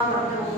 Gracias.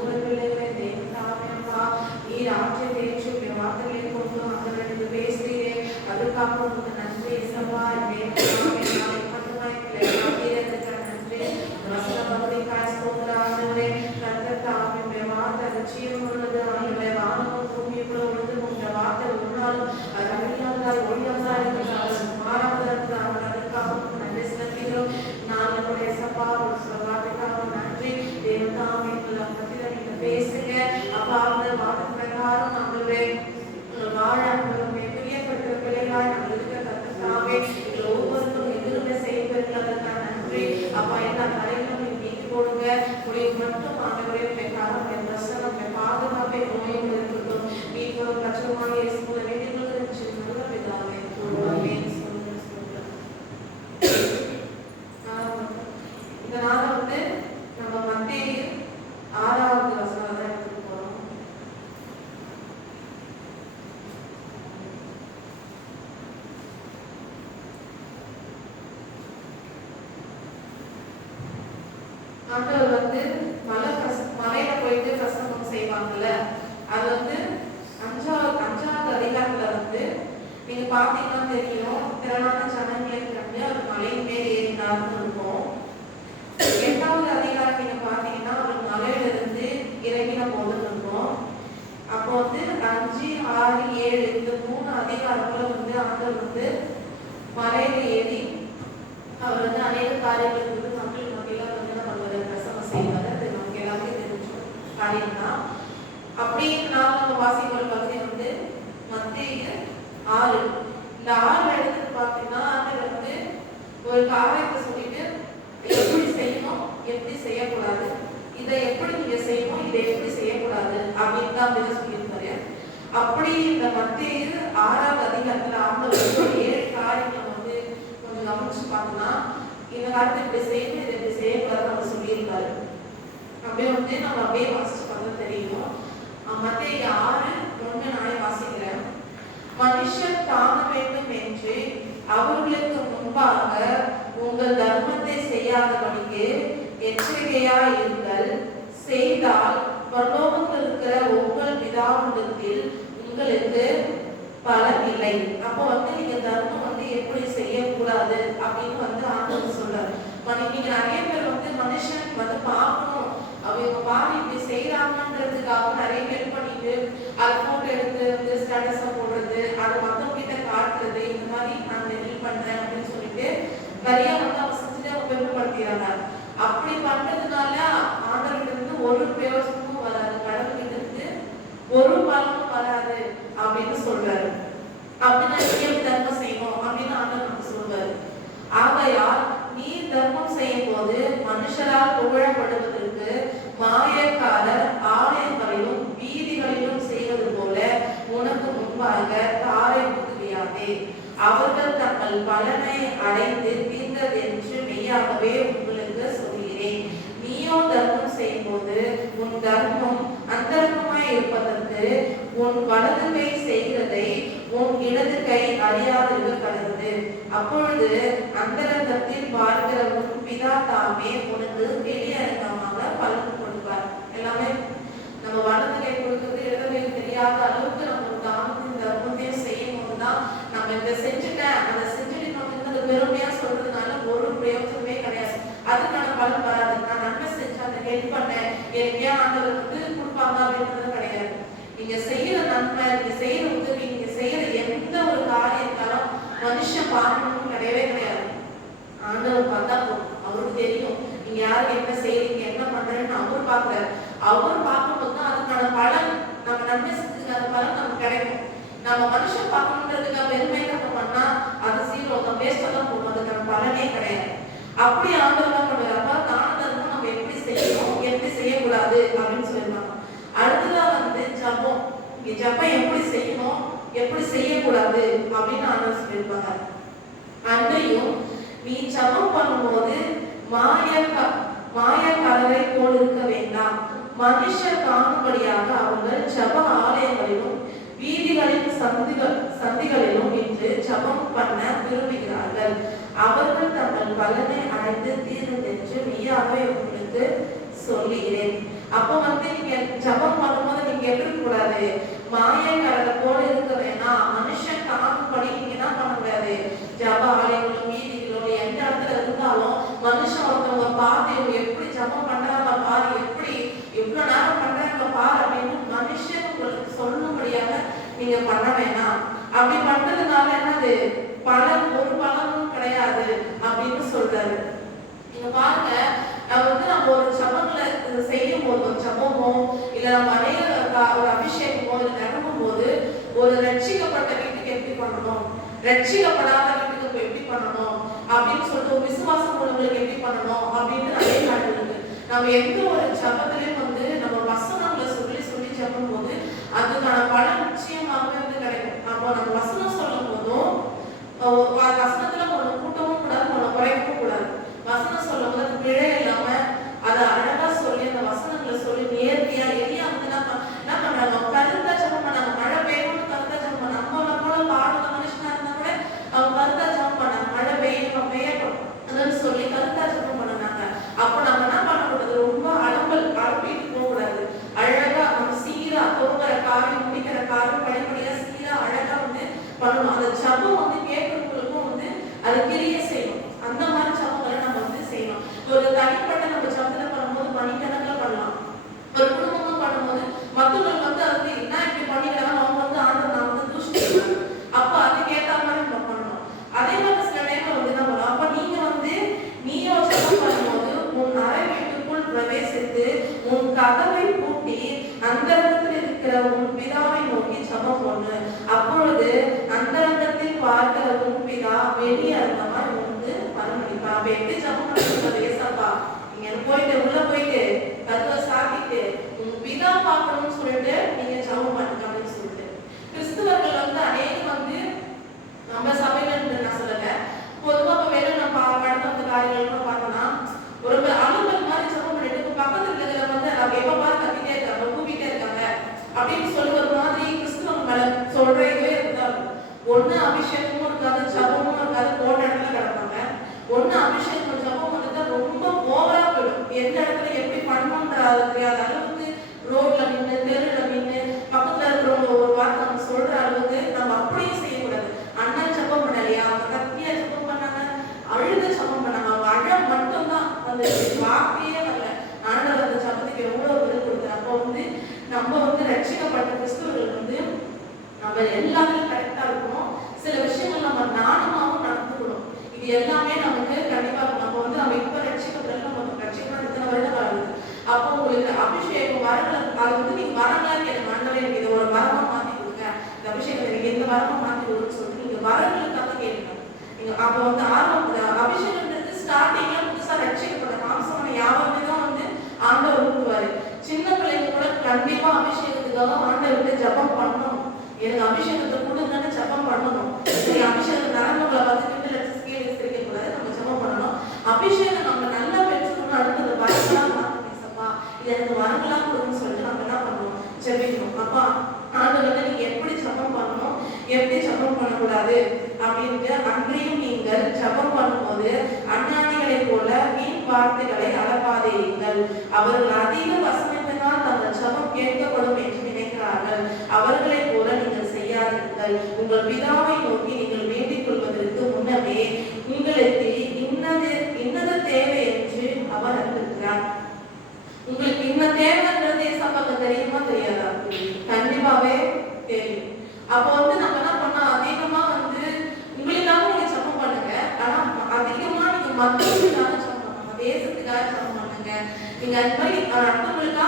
வந்து மலையில ஏறி அவர் வந்து அநேக காரியங்களுக்கு வந்து மக்கள் மத்தியில வந்து என்ன பண்ணுவாரு பிரசவம் செய்வார். அது நமக்கு எல்லாமே தெரிஞ்ச காரியம் தான் அப்படி நான் நம்ம வாசிக்கிற பகுதி வந்து மத்திய ஆறு. இந்த ஆறு எடுத்து பார்த்தீங்கன்னா அதில் வந்து ஒரு காரியத்தை சொல்லிட்டு எப்படி செய்யணும் எப்படி செய்யக்கூடாது இதை எப்படி நீங்க செய்யணும் இதை எப்படி செய்யக்கூடாது அப்படின்னு தான் வந்து சொல்லியிருக்கோம் அப்படி இந்த மத்திய ஆறாவது அதிகாரத்துல ஆண்டவர் ஏழு காரியங்களை வந்து கொஞ்சம் கவனிச்சு பார்த்தோம்னா இந்த காலத்துல இப்படி செய்யணும் இதை இப்படி செய்யக்கூடாது நம்ம சொல்லியிருக்காரு. அப்படியே வந்து நம்ம அப்படியே வாசிச்சு பார்த்தா தெரியும். மத்திய ஆறு ஒண்ணு நாளை வாசிக்கிறேன். மனுஷன் தாங்க வேண்டும் என்று அவர்களுக்கு முன்பாக உங்கள் தர்மத்தை செய்யாதபடிக்கு எச்சரிக்கையா இருங்கள். செய்தால் பரலோகத்தில் இருக்கிற உங்கள் பிதாவிடத்தில் உங்களுக்கு பலன் இல்லை. அப்போ வந்து நீங்க தர்மம் வந்து எப்படி செய்யக்கூடாது அப்படின்னு வந்து ஆண்டவர் சொல்றாரு. மணி நீங்க நிறைய பேர் வந்து மனுஷன் வந்து பார்க்கணும். அவங்க பாரு இப்படி செய்யறாங்கன்றதுக்காக நிறைய ஹெல்ப் பண்ணிட்டு அது போட்டோ எடுத்து வந்து ஸ்டேட்டஸா போடுறது அது மத்தவங்க கிட்ட காட்டுறது இந்த மாதிரி நான் ஹெல்ப் பண்றேன் அப்படின்னு சொல்லிட்டு நிறைய வந்து அவங்க செஞ்சுட்டு அவங்க பெருமைப்படுத்திடுறாங்க அப்படி பண்றதுனால ஆண்டவர்கிட்ட இருந்து ஒரு பிரயோஜனமும் ஒரு பலனும் வராது அப்படின்னு சொல்றாரு. அப்படின்னா எப்படி தர்மம் செய்யணும் அப்படின்னு ஆண்டவர் நமக்கு சொல்றாரு. ஆகையால் நீ தர்மம் செய்யும் போது மனுஷரால் புகழப்படுவதற்கு மாயக்காரர் ஆலயங்களிலும் வீதிகளிலும் செய்வது போல உனக்கு முன்பாக தாரை ஊதுவியாதே அவர்கள் தங்கள் பலனை அடைந்து தீர்ந்ததென்று மெய்யாகவே உங்களுக்கு சொல்கிறேன். நீயோ தர்மம் செய்யும் போது உன் தர்மம் அந்த இருப்பதற்கு உன் வலது கை செய்கிறதை உன் இடது கை அறியாதிருக்க கடந்தது அப்பொழுது அந்தரங்கத்தில் பார்க்கிற உன் பிதா தாமே உனக்கு வெளியே பலன் கொடுப்பார் எல்லாமே நம்ம வலது கை கொடுக்கிறது இடது கை தெரியாத அளவுக்கு நம்ம தாமத்தின் தர்மத்தையும் செய்யும் போதுதான் நம்ம இதை செஞ்சுட்டேன் அதை செஞ்சுட்டு நம்ம வந்து அதை பெருமையா சொல்றதுனால ஒரு பிரயோஜனமே கிடையாது அதுக்கான பலன் வராது நான் நன்மை செஞ்சேன் அதை ஹெல்ப் பண்ணேன் எனக்கு ஏன் ஆண்டவர் வந்து கொடுப்பாங்க அப்படின்றது கிடையாது நீங்க செய்யற நன்மை நீங்க செய்யற உதவி நீங்க செய்யற எந்த ஒரு காரியத்தாலும் மனுஷன் பார்க்கணும்னு கிடையவே கிடையாது. ஆண்டவர் பார்த்தா போதும். அவருக்கு தெரியும். நீங்க யாருக்கு என்ன செய்யறீங்க என்ன பண்றேன்னு அவர் பார்க்கறாரு. அவர் பார்க்கும்போது தான் அதுக்கான பலன் நம்ம நன்மை செஞ்சதுக்கு அந்த பலன் நமக்கு கிடைக்கும். நம்ம மனுஷன் பார்க்கணுன்றதுக்காக பெருமை நம்ம பண்ணா அது சீரோ நம்ம வேஸ்டா தான் போகும் அதுக்கான பலனே கிடையாது. அப்படி ஆண்டவர் தான் பண்ணுவார். அப்ப தான தர்மம் நம்ம எப்படி செய்யணும் எப்படி செய்யக்கூடாது அப்படின்னு சொல்லியிருந்தாங்க. அடுத்ததா வந்து ஜபம். இங்க ஜபம் எப்படி செய்யக்கூடாது அப்படின்னு ஆண்டவர் சொல்லியிருப்பாங்க. அன்னையும் நீ ஜபம் பண்ணும்போது மாய மாய கலவை போல் இருக்க வேண்டாம். மனுஷர் காணும்படியாக அவர்கள் ஜப ஆலயங்களிலும் வீதிகளின் சந்திகள் சந்திகளிலும் இன்று ஜபம் பண்ண விரும்புகிறார்கள். அவர்கள் தங்கள் பலனை அடைந்து தீரும் என்று நீயாகவே உங்களுக்கு சொல்லுகிறேன். அப்ப வந்து நீங்க ஜபம் பண்ணும்போது நீங்க எப்படி கூடாது மாய கடலை போல இருக்கிற காப்பு படி நீங்க என்ன பண்ணக்கூடாது ஜப ஆலயங்களோ வீதிகளோ எந்த இடத்துல இருந்தாலும் மனுஷன் ஒருத்தவங்க பார்த்து எப்படி ஜபம் பண்றாங்க பாரு எப்படி இவ்வளவு நேரம் பண்றாங்க பாரு அப்படின்னு மனுஷன் உங்களுக்கு சொல்லும்படியாக நீங்க பண்ண வேணாம். அப்படி பண்றதுனால என்னது? பலன் ஒரு பலனும் கிடையாது அப்படின்னு சொல்றாரு. நீங்க பாருங்க வந்து நம்ம ஒரு ஜபங்களை செய்யும் போது ஒரு ஜபமோ இல்ல நம்ம அநேக ஒரு அபிஷேகமோ இல்லை நடக்கும் போது ஒரு ரட்சிக்கப்பட்ட பண்ணணும். ரட்சிக்கப்படாதவர்களுக்கு எப்படி பண்ணணும்? அப்படின்னு சொல்லிட்டு ஒரு விசுவாசம் உள்ளவங்களுக்கு எப்படி பண்ணணும்? அப்படின்னு நிறைய காட்டுறது நம்ம எந்த ஒரு ஜபத்திலையும் வந்து நம்ம வசனங்களை சொல்லி சொல்லி ஜபம் போது அதுக்கான பல நிச்சயமாக வந்து கிடைக்கும். அப்போ நம்ம வசனம் சொல்லும் போதும் கண்டிப்பா அபிஷேகத்துக்காக ஆண்டவர்கிட்ட ஜபம் பண்ணணும். எனக்கு அபிஷேகத்தை கொடுங்கன்னு ஜபம் பண்ணணும். சரி அபிஷேகம் நரம்புகளை பார்த்து ரெண்டு லட்சம் கீழே கூடாது நம்ம ஜபம் பண்ணணும். அபிஷேகம் நம்ம நல்லா பெற்றுக்கணும் அடுத்தது வரங்களா மாத்து பேசப்பா. இது எனக்கு வரங்களா கொடுங்கன்னு சொல்லிட்டு நம்ம என்ன பண்ணுவோம்? ஜபிக்கணும். அப்பா ஆண்டவர்கிட்ட நீங்க எப்படி ஜபம் பண்ணணும் எப்படி ஜபம் பண்ணக்கூடாது அப்படின்ட்டு அன்றையும் நீங்கள் ஜபம் பண்ணும்போது அண்ணாணிகளை போல வீண் வார்த்தைகளை அளப்பாதீர்கள் அவர்கள் அதிக வசனம் சொன்னால் தங்கள் சபம் கேட்கப்படும் என்று நினைக்கிறார்கள். அவர்களை போல நீங்கள் செய்யாதீர்கள். உங்கள் பிதாவை நோக்கி நீங்கள் வேண்டிக் கொள்வதற்கு முன்னமே உங்களுக்கு இன்னது இன்னது தேவை என்று அவர் அறிந்திருக்கிறார். உங்களுக்கு இன்ன தேவைன்றது சப்பாக்கு தெரியுமா? தெரியாதா? கண்டிப்பாவே தெரியும். அப்போ வந்து நம்ம என்ன பண்ணோம் அதிகமா வந்து உங்களுக்காக நீங்க சப்பம் பண்ணுங்க. ஆனா அதிகமா நீங்க மற்றவங்களுக்காக சப்பம் பண்ணுங்க. தேசத்துக்காக சப்பம் பண்ணுங்க. நீங்க அது மாதிரி அடுத்தவங்களுக்காக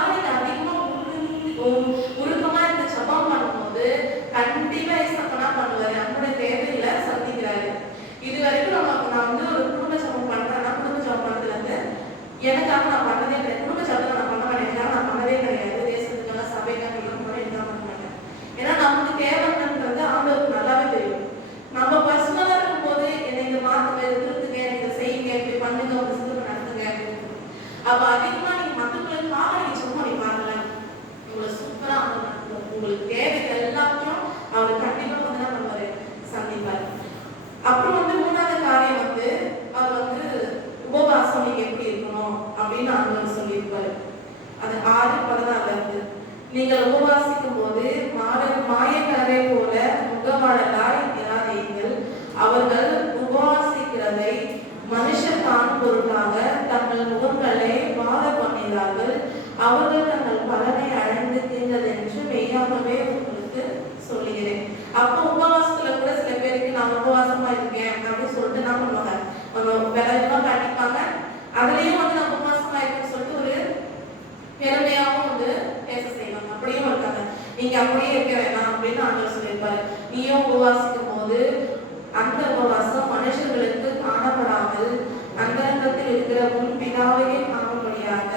சொன்னீங்க எப்படி இருக்கணும் அப்படின்னு ஆண்டவர் சொல்லியிருப்பாரு. அது ஆறு பதினாறுல இருந்து. நீங்கள் உபவாசிக்கும் போது மாற மாயக்காரரை போல முகவாடலாய் இராதீர்கள். அவர்கள் உபவாசிக்கிறதை மனுஷர் காணும் பொருளாக தங்கள் முகங்களை மாற பண்ணினார்கள். அவர்கள் தங்கள் பலனை அழைந்து தீர்ந்தது என்று மெய்யாகவே உங்களுக்கு சொல்லுகிறேன். அப்போ உபவாசத்துல கூட சில பேருக்கு நான் உபவாசமா இருக்கேன் அப்படின்னு சொல்லிட்டு நான் பண்ணுவாங்க நீங்க அப்படியே இருக்க வேணாம் அப்படின்னு ஆண்டவர் சொல்லியிருப்பாரு. நீயும் உபவாசிக்கும் போது அந்த உபவாசம் மனுஷர்களுக்கு காணப்படாமல் அந்தரங்கத்தில் இருக்கிற உன் பிதாவையே காணும்படியாக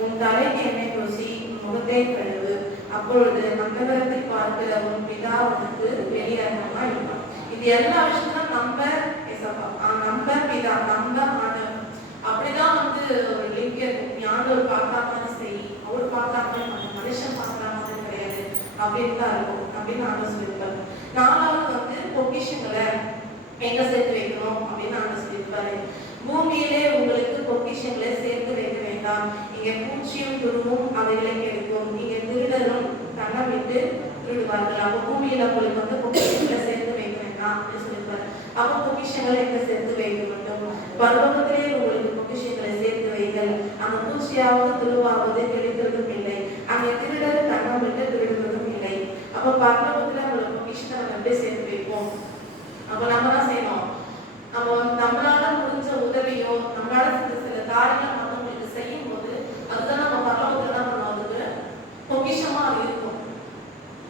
உன் தலைக்கு எண்ணெய் பூசி முகத்தை கழுவு. அப்பொழுது அந்தரத்தில் பார்க்கிற உன் பிதா உனக்கு வெளியரங்கமா இருப்பான் இது எல்லா விஷயமும் நம்ம ஏசப்பா ஆ, நம்ம பிதா நம்ம ஆண்டவர். அப்படிதான் வந்து ஒரு லிங்க ஞான ஒரு பார்த்தா செய் அவர் பார்த்தா மனுஷன் பார்க்குற அப்படின்னு தான் இருக்கும் அப்படின்னு ஆண்டவர் சொல்லியிருப்பாரு நாலாவது வந்து பொக்கிஷங்களை எங்க சேர்த்து வைக்கணும் அப்படின்னு ஆண்டவர் சொல்லியிருப்பாரு. பூமியிலே உங்களுக்கு பொக்கிஷங்களை சேர்த்து வைக்க வேண்டாம். இங்க பூச்சியும் துருவும் அவைகளை கிடைக்கும். இங்க திருடரும் கண்ணம் விட்டு திருடுவார்கள். அப்போ பூமியில உங்களுக்கு வந்து பொக்கிஷங்களை சேர்த்து வைக்க வேண்டாம் அப்படின்னு சொல்லியிருப்பாரு. அப்போ பொக்கிஷங்களை எங்க சேர்த்து வைக்க வேண்டும்? பரலோகத்திலே உங்களுக்கு பொக்கிஷங்களை சேர்த்து வைங்கள். அந்த பூச்சியாவது துருவாவது கிடைக்கிறதும் இல்லை. அங்கே திருடர் அப்ப பரலோகத்துல உங்களுக்கு பொக்கிஷத்தை நம்ம எப்படி சேர்த்து வைப்போம். அப்ப நம்ம தான் செய்யணும். நம்ம நம்மளால முடிஞ்ச உதவியோ நம்மளால சில சில காரியம் மற்றவங்களுக்கு செய்யும் போது அதுதான் நம்ம பரலோகத்துல தான் பண்ணுவோம் அதுக்கு பொக்கிஷமா அது இருக்கும்.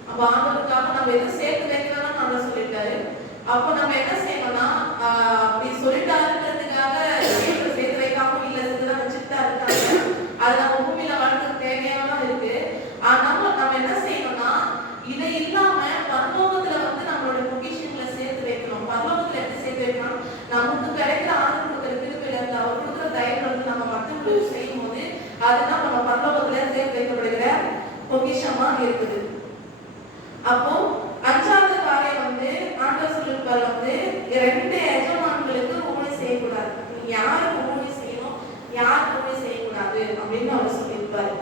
அப்ப ஆண்டவருக்காக நம்ம எது சேர்த்து வைக்கணும்னு நல்லா சொல்லிட்டாரு அப்போ நம்ம என்ன செய்யணும்னா ஆஹ் அப்படி சொல்லிட்டாருன்றதுக்காக வீட்டுல சேர்த்து வைக்காம இல்ல சேர்த்துதான் வச்சுட்டு தான் இருக்காங்க அது நம்ம பூமியில வாழ்க்கை தேவையானதான் இருக்கு ஆனா நம்ம நம்ம என்ன செய்யணும்னா இதை இல்லாம பரலோகத்துல வந்து நம்மளோட பொக்கிஷங்களை சேர்த்து வைக்கணும் பரலோகத்துல எப்படி சேர்த்து வைக்கணும் நமக்கு கிடைக்கிற ஆண்டு கொடுக்குற திருப்பில இருந்து அவர் கொடுக்குற தயவுல இருந்து நம்ம மற்றவங்களுக்கு செய்யும் போது அதுதான் நம்ம பரலோகத்துல சேர்த்து வைக்கப்படுகிற பொக்கிஷமா இருக்குது. அப்போ அஞ்சாவது காரியம் வந்து ஆண்டவர் சொல்லிருப்பார் வந்து ரெண்டு எஜமான்களுக்கு ஊழி செய்யக்கூடாது. யாருக்கு ஊழி செய்யணும் யாருக்கு ஊழி செய்யக்கூடாது அப்படின்னு அவர் சொல்லியிருப்பாரு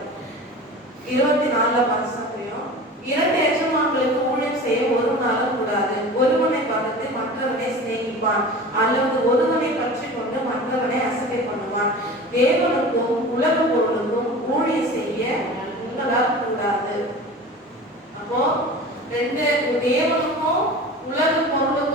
இருபத்தி நாலுல பரிசாத்திரியம் இரண்டு எஜமான்களுக்கு ஊழியம் செய்ய ஒரு நாளும் கூடாது. ஒருவனை பார்த்து மற்றவனை சிநேகிப்பான். அல்லது தேவனுக்கும் உலக பொருளுக்கும் ஊழியம் செய்ய உங்களால் கூடாது. அப்போ ரெண்டு தேவனுக்கும் உலக பொருளுக்கும்